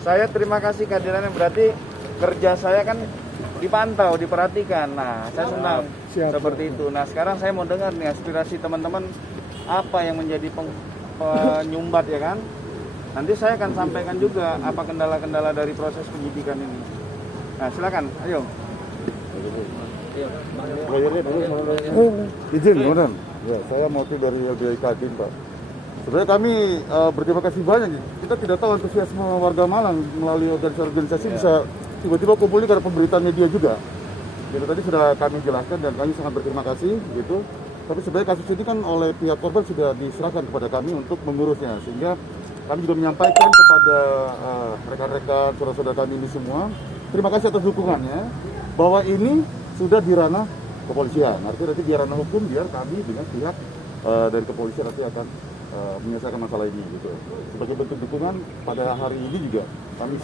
Saya terima kasih kehadirannya, berarti kerja saya kan dipantau, diperhatikan. Nah, saya senang seperti itu. Nah, sekarang saya mau dengar nih aspirasi teman-teman apa yang menjadi penyumbat ya kan. Nanti saya akan sampaikan juga apa kendala-kendala dari proses penyidikan ini. Nah, silakan, ayo. Izin, kemudian. Ya, saya motif dari LBI Kadin, Pak. Sebenarnya kami berterima kasih banyak. Kita tidak tahu antusiasme warga Malang melalui organisasi bisa tiba-tiba kumpulnya karena pemberitaan media juga. Jadi tadi sudah kami jelaskan dan kami sangat berterima kasih gitu. Tapi sebenarnya kasus ini kan oleh pihak korban sudah diserahkan kepada kami untuk mengurusnya, sehingga kami juga menyampaikan kepada rekan-rekan saudara-saudara kami ini semua, terima kasih atas dukungannya, bahwa ini sudah di ranah kepolisian. Artinya nanti di ranah hukum biar kami dengan pihak dari kepolisian nanti akan menyelesaikan masalah ini gitu. Sebagai bentuk dukungan pada hari ini juga kami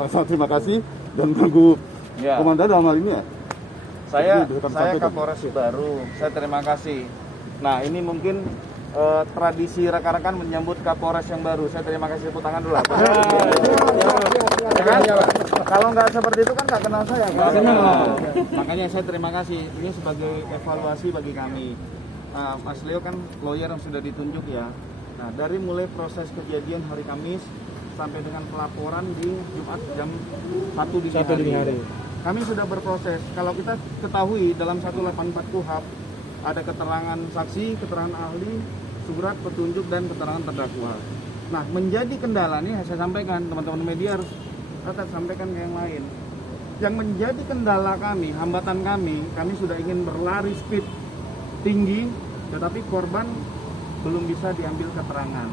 sangat terima kasih dan menunggu komandan dalam hal ini ya. Saya Kapolres baru, saya terima kasih. Nah, ini mungkin tradisi rekan-rekan menyambut Kapolres yang baru. Saya terima kasih, tepuk tangan dulu. Ya kan? Kalau nggak seperti itu kan nggak kenal saya. Kan? Makanya saya terima kasih. Ini sebagai evaluasi bagi kami. Mas Leo kan lawyer yang sudah ditunjuk ya. Nah, dari mulai proses kejadian hari Kamis sampai dengan pelaporan di Jumat jam 1 dini hari. Kami sudah berproses. Kalau kita ketahui dalam 184 KUHP ada keterangan saksi, keterangan ahli, surat petunjuk dan keterangan terdakwa. Nah, menjadi kendala nih saya sampaikan, teman-teman media harus tetap sampaikan ke yang lain. Yang menjadi kendala kami, hambatan kami sudah ingin berlari speed tinggi, tetapi korban belum bisa diambil keterangan.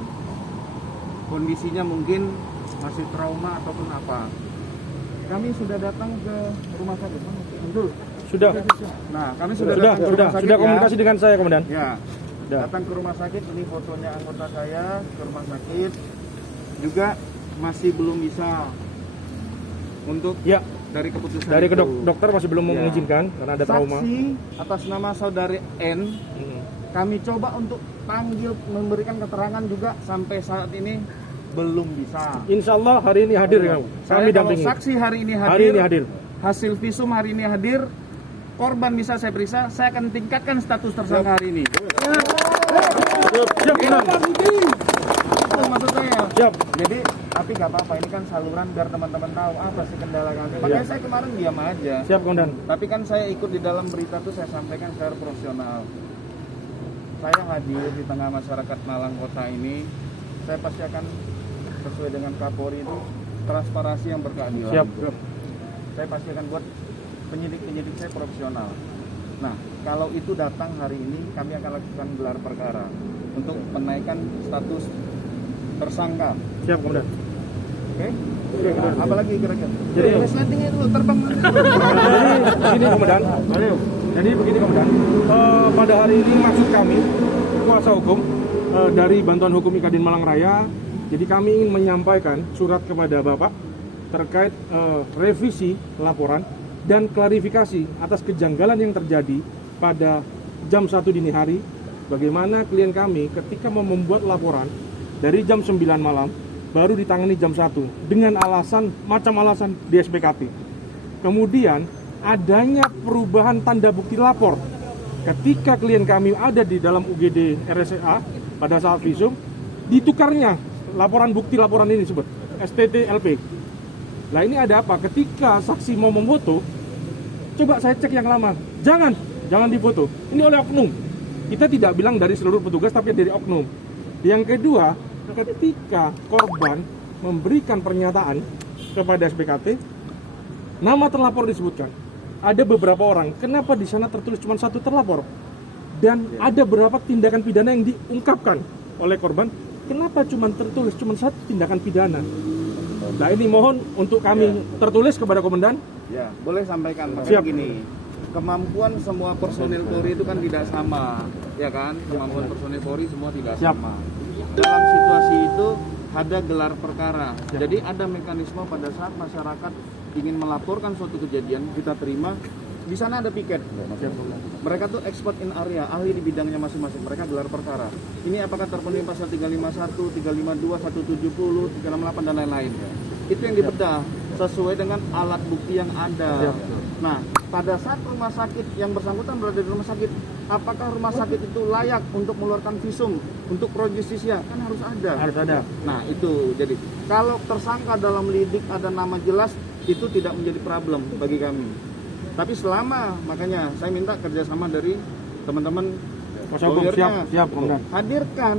Kondisinya mungkin masih trauma ataupun apa. Kami sudah datang ke rumah sakit. Sudah. Nah, kami sudah datang ke rumah sakit. Sudah komunikasi dengan saya, Komandan. Ya. Datang ke rumah sakit, ini fotonya anggota saya ke rumah sakit. Juga masih belum bisa untuk dari keputusan dari itu. dokter masih belum mengizinkan karena ada trauma. Saksi atas nama saudari N, kami coba untuk panggil memberikan keterangan juga sampai saat ini belum bisa. Insya Allah hari ini hadir ya. Kami dampingi. Saksi hari ini hadir. Hasil visum hari ini hadir. Korban bisa saya periksa. Saya akan tingkatkan status tersangka hari ini. Siap, Itu maksud saya. Siap. Jadi, tapi nggak apa-apa. Ini kan saluran biar teman-teman tahu apa sih kendala kami. Makanya saya kemarin diam aja. Siap, Komandan. Tapi kan saya ikut di dalam berita itu saya sampaikan secara profesional. Saya hadir di tengah masyarakat Malang Kota ini. Saya pasti akan sesuai dengan Kapolri itu transparansi yang berkeadilan. Siap. Saya pasti akan buat penyidik saya profesional. Nah, kalau itu datang hari ini, kami akan lakukan gelar perkara untuk menaikkan status tersangka. Siap, Komandan. Oke? Nah, apalagi kira-kira? Jadi resletingnya dulu terbang nanti. begini, Komandan. Jadi begini, Komandan. Pada hari ini maksud kami kuasa hukum dari Bantuan Hukum Kadin Malang Raya. Jadi kami ingin menyampaikan surat kepada Bapak terkait revisi laporan dan klarifikasi atas kejanggalan yang terjadi pada jam 1 dini hari. Bagaimana klien kami ketika mau membuat laporan dari jam 9 malam baru ditangani jam 1 dengan macam alasan di SPKT. Kemudian adanya perubahan tanda bukti lapor ketika klien kami ada di dalam UGD RSA pada saat visum, ditukarnya laporan ini disebut STT-LP. Nah, ini ada apa? Ketika saksi mau memfoto, coba saya cek yang lama. Jangan difoto. Ini oleh oknum. Kita tidak bilang dari seluruh petugas, tapi dari oknum. Yang kedua, ketika korban memberikan pernyataan kepada SPKT, nama terlapor disebutkan. Ada beberapa orang. Kenapa di sana tertulis cuma satu terlapor? Dan ada beberapa tindakan pidana yang diungkapkan oleh korban. Kenapa tertulis cuma satu tindakan pidana? Nah, ini mohon untuk kami tertulis kepada Komandan. Ya, boleh sampaikan. Siap. Gini, kemampuan semua personil Polri itu kan tidak sama, ya kan? Kemampuan personil Polri semua tidak sama. Dalam situasi itu ada gelar perkara. Jadi ada mekanisme pada saat masyarakat ingin melaporkan suatu kejadian, kita terima. Di sana ada piket. Mereka tuh expert in area, ahli di bidangnya masing-masing. Mereka gelar perkara. Ini apakah terpenuhi pasal 351, 352, 170, 368 dan lain-lain. Itu yang dibedah sesuai dengan alat bukti yang ada. Nah, pada saat rumah sakit yang bersangkutan berada di rumah sakit, apakah rumah sakit itu layak untuk mengeluarkan visum untuk pro justisia? Kan harus ada. Harus ada. Nah, itu jadi kalau tersangka dalam lidik ada nama jelas, itu tidak menjadi problem bagi kami. Tapi selama, makanya saya minta kerjasama dari teman-teman Kuasa hukum lawyernya. siap, komandan. Hadirkan